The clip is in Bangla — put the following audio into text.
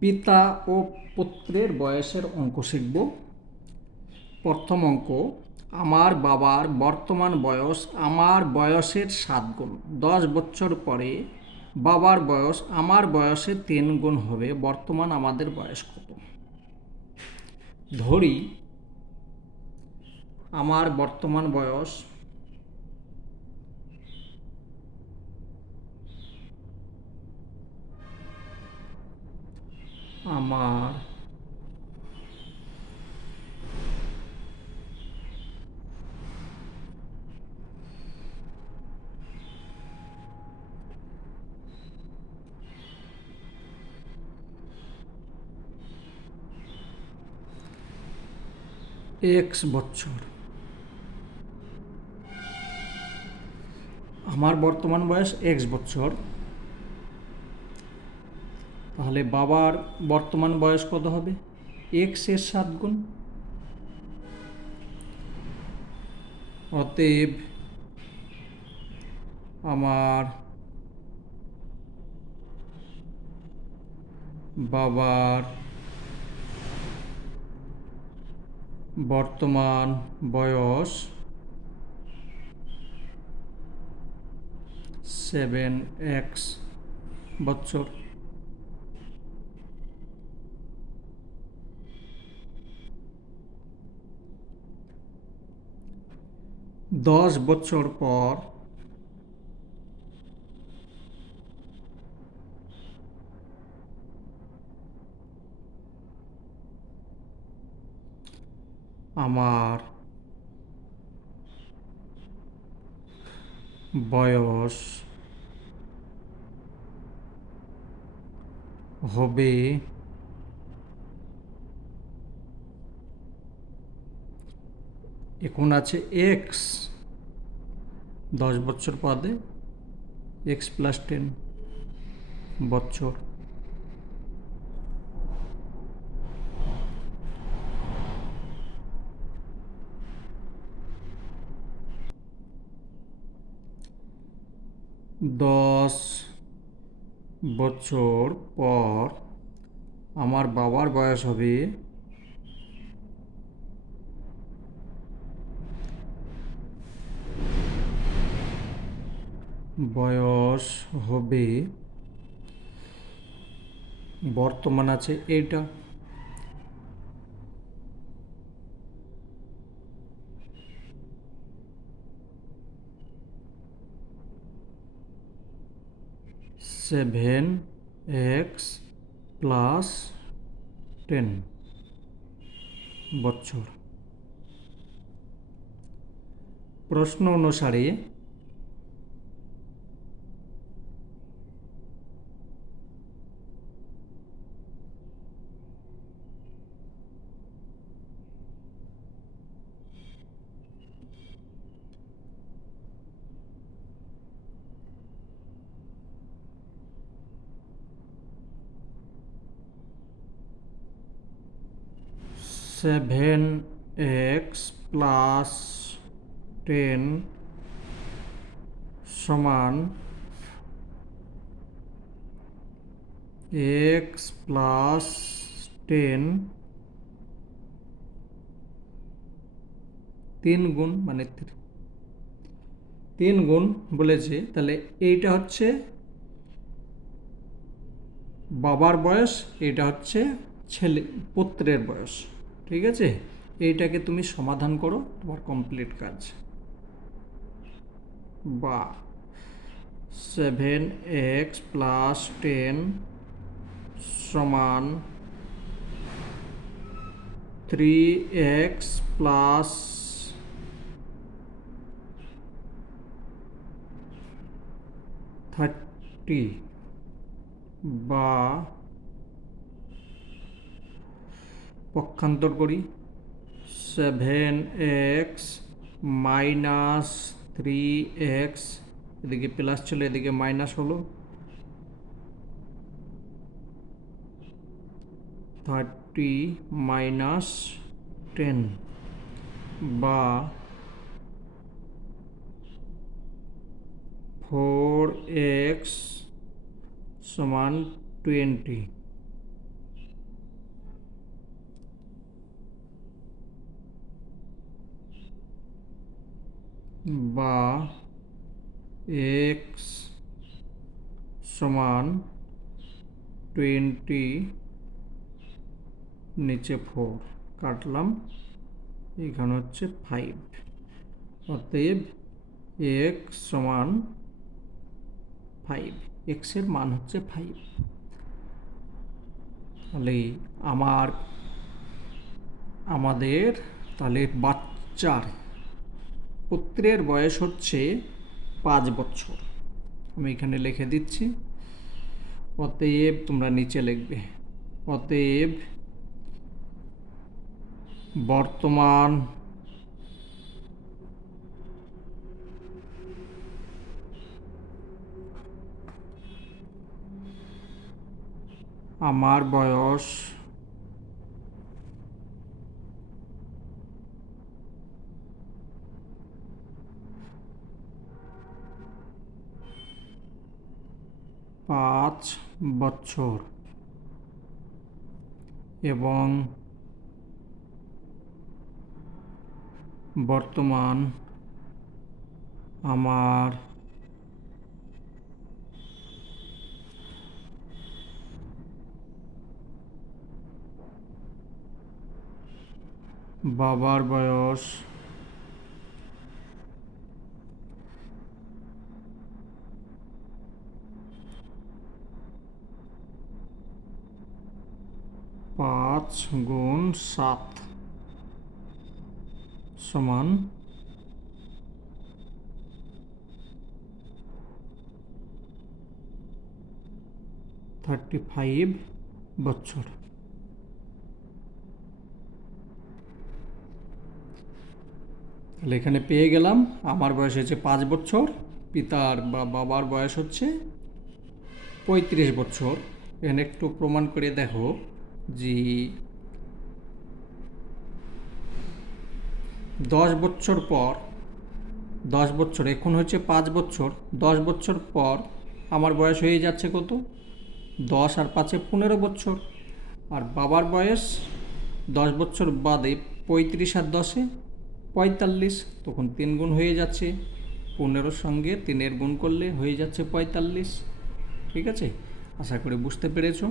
পিতা ও পুত্রের বয়সের অঙ্ক শিখব। প্রথম অঙ্ক, আমার বাবার বর্তমান বয়স আমার বয়সের 7 গুণ। 10 বছর পরে বাবার বয়স আমার বয়সের 3 গুণ হবে। বর্তমান আমাদের বয়স কত? ধরি আমার বর্তমান বয়স আমার X বছর। আমার বর্তমান বয়স X বছর, তাহলে বাবার বর্তমান বয়স কত হবে? X এর 7 গুণ। অতএব আমার বাবার বর্তমান বয়স 7x বছর। 10 বছর পর আমার বয়স হবে এখন আছে এক্স, 10 বছর বাদে x+10 বছর। দশ বছর পর আমার বাবার বয়স হবে বর্তমান আছে এইটা, সেভেন এক্স প্লাস 10 বছর। প্রশ্ন অনুসারে সেভেন এক্স প্লাস 10 সমান এক্স প্লাস 10 3 গুণ, মানে 3 গুণ বলেছে, তাহলে এইটা হচ্ছে বাবার বয়স, এটা হচ্ছে পুত্রের বয়স। ঠিক আছে, এইটাকে তুমি সমাধান করো, তোমার কমপ্লিট কাজ। বা 7x+10 সমান 3x+30, বা পক্ষান্তর করি 7x-3x, এদিকে প্লাস ছিল এদিকে মাইনাস হলো, 30-10, বা 4x = 20। বা এক্স সমান 20 নিচে 4 কাটলাম, এখানে হচ্ছে 5। অতএব এক্স সমান 5, এক্সের মান হচ্ছে 5। তাহলে আমাদের তাহলে বাচ্চার পুত্রের বয়স হচ্ছে 5 বছর। আমি এখানে লিখে দিচ্ছি। অতএব তোমরা নিচে লিখবে, অতএব বর্তমান আমার বয়স 5 বছর এবং বর্তমান আমার বাবার বয়স 5 গুণ 7 সমান 35 বছর। তাহলে এখানে পেয়ে গেলাম আমার বয়স হচ্ছে 5 বছর, পিতার বা বাবার বয়স হচ্ছে 35 বছর। এখানে একটু প্রমাণ করে দেখো যে 10 বছর পর, 10 বছর এখন হচ্ছে 5 বছর, 10 বছর পর আমার বয়স হয়ে যাচ্ছে কত? 10 আর 5-এ 15 বছর। আর বাবার বয়স 10 বছর বাদে 35 আর 10-এ 45, তখন 3 গুণ হয়ে যাচ্ছে, 15-র সঙ্গে 3-এর গুণ করলে হয়ে যাচ্ছে 45। ঠিক আছে, আশা করি বুঝতে পেরেছো।